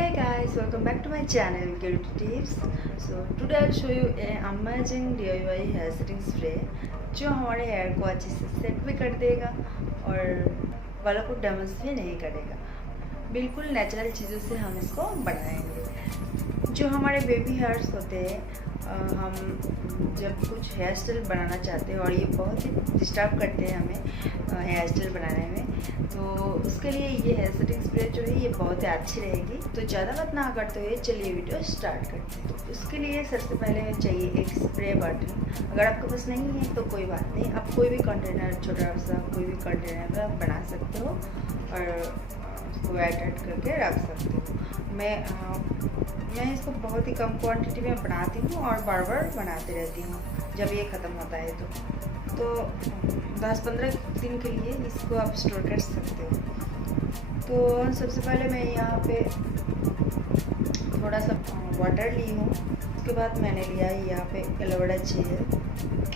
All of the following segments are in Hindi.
Hey guys, welcome back to my channel Bkbeautytips. So today I'll show you a amazing DIY hair setting spray जो हमारे हेयर को अच्छे से सेट भी कर देगा और बालों को डैमेज भी नहीं करेगा। बिल्कुल नेचुरल चीज़ों से हम इसको बनाएंगे। जो हमारे बेबी हेयर्स होते हैं, हम जब कुछ हेयर स्टाइल बनाना चाहते हैं और ये बहुत ही डिस्टर्ब करते हैं हमें हेयर स्टाइल बनाने में, तो उसके लिए ये हेयर सेटिंग स्प्रे जो है ये बहुत ही अच्छी रहेगी। तो ज़्यादा बात ना करते हुए चलिए वीडियो स्टार्ट करते हैं। तो उसके लिए सबसे पहले चाहिए एक स्प्रे बॉटल। अगर आपके पास नहीं है तो कोई बात नहीं, आप कोई भी कंटेनर, छोटा सा कोई भी कंटेनर में आप बना सकते हो और उसको ऐड करके रख सकते हो। मैं इसको बहुत ही कम क्वांटिटी में बनाती हूँ और बार बार बनाती रहती हूँ जब ये ख़त्म होता है तो 10-15 दिन के लिए इसको आप स्टोर कर सकते हो। तो सबसे पहले मैं यहाँ पे थोड़ा सा वाटर ली हूँ। उसके बाद मैंने लिया है यहाँ पे एलोवेरा जेल,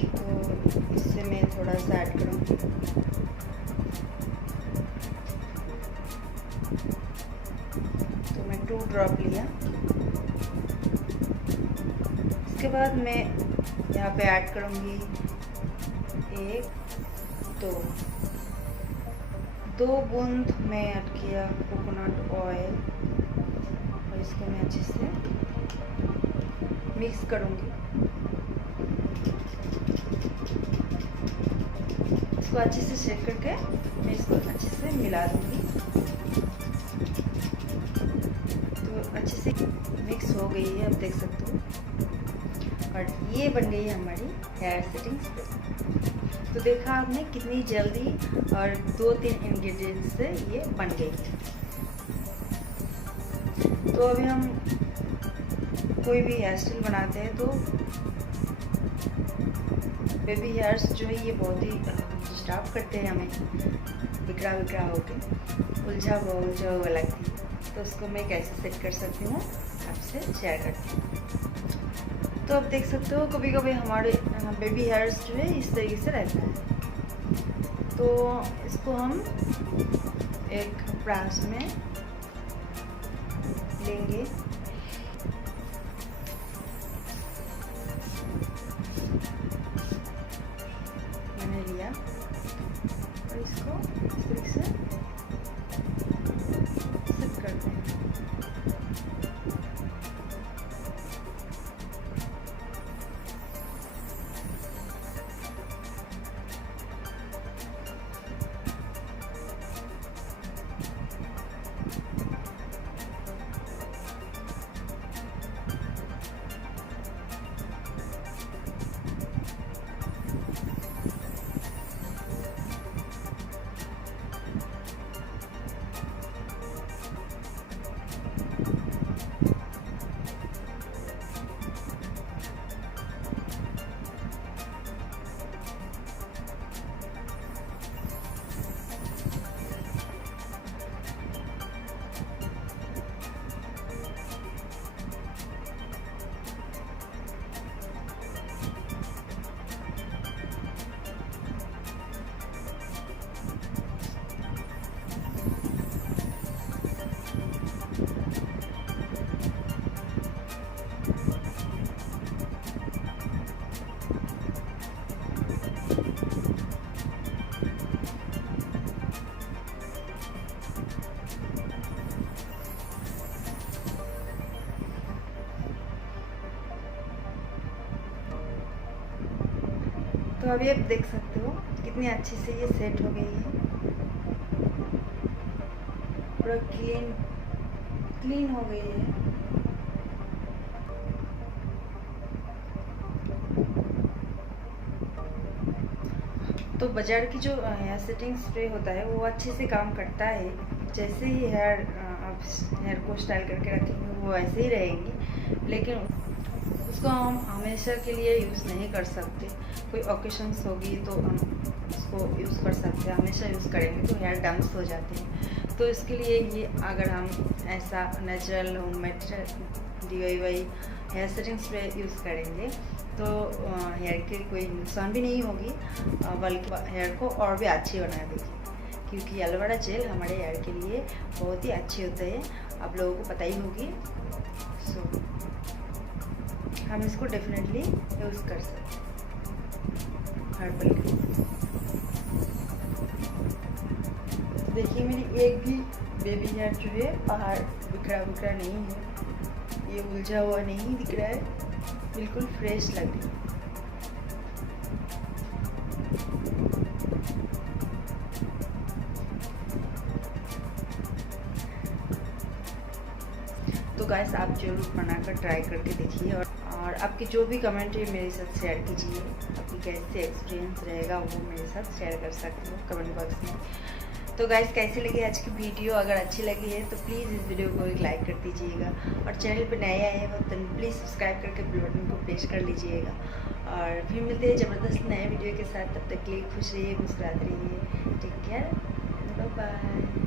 तो इससे मैं थोड़ा सा ऐड करूँगी। तो मैं 2 ड्रॉप लिया। इसके बाद मैं यहाँ पे ऐड करूँगी 2 बूंद मैं ऐड किया कोकोनट ऑयल और इसको मैं अच्छे से मिक्स करूँगी। इसको अच्छे से शेक करके मैं इसको अच्छे से मिला दूँगी। तो अच्छे से मिक्स हो गई है, आप देख सकते हो, और ये बन गई है हमारी हेयर सेटिंग स्प्रे। तो देखा आपने कितनी जल्दी और 2-3 इंग्रेडिएंट्स से ये बन गई है। तो अभी हम कोई भी हेयर स्टाइल बनाते हैं तो बेबी हेयर्स जो है ये बहुत ही डिस्टर्ब करते हैं हमें, बिखरा होके उलझा हुआ लगती है। तो उसको मैं कैसे सेट कर सकती हूँ आपसे शेयर करती हूँ। तो आप देख सकते हो कभी कभी हमारे बेबी हेयर्स जो है इस तरीके से रहता है। तो इसको हम एक ब्रश में लेंगे। मैंने लिया और इसको इस तरीके से सेट करते हैं। तो अभी आप देख सकते हो कितनी अच्छे से ये सेट हो गई है, पूरा क्लीन हो गई है। तो बाजार की जो हेयर सेटिंग स्प्रे होता है वो अच्छे से काम करता है। जैसे ही आप हेयर को स्टाइल करके रखेंगे वो ऐसे ही रहेंगी, लेकिन उसको हम हमेशा के लिए यूज़ नहीं कर सकते। कोई ओकेशंस होगी तो हम उसको यूज़ कर सकते हैं, हमेशा यूज़ करेंगे तो हेयर डैमेज हो जाते हैं। तो इसके लिए ये अगर हम ऐसा natural homemade DIY hair setting spray use करेंगे तो हेयर के कोई नुकसान भी नहीं होगी, बल्कि हेयर को और भी अच्छी बना देगी। क्योंकि एलोवेरा जेल हमारे हेयर के लिए बहुत ही अच्छे होते हैं, आप लोगों को पता ही होगी। सो हम इसको डेफिनेटली यूज़ कर सकते हैं हर्बल के। देखिए मेरी एक भी बेबी हेयर जो है बाहर बिखरा नहीं है, ये उलझा हुआ नहीं दिख रहा है, बिल्कुल फ्रेश लग रही है। तो गाइस आप जरूर बनाकर ट्राई करके देखिए, और आपके जो भी कमेंट है मेरे साथ शेयर कीजिए, आपकी कैसे एक्सपीरियंस रहेगा वो मेरे साथ शेयर कर सकते हो कमेंट बॉक्स में। तो गाइस कैसे लगी आज की वीडियो, अगर अच्छी लगी है तो प्लीज़ इस वीडियो को एक लाइक कर दीजिएगा, और चैनल पर नए आए हो तो प्लीज़ सब्सक्राइब करके बेल बटन को प्रेस कर लीजिएगा। और फिर मिलते हैं ज़बरदस्त नए वीडियो के साथ, तब तक के लिए खुश रहिए, मुस्कुराते रहिए, टेक केयर, बाय बाय।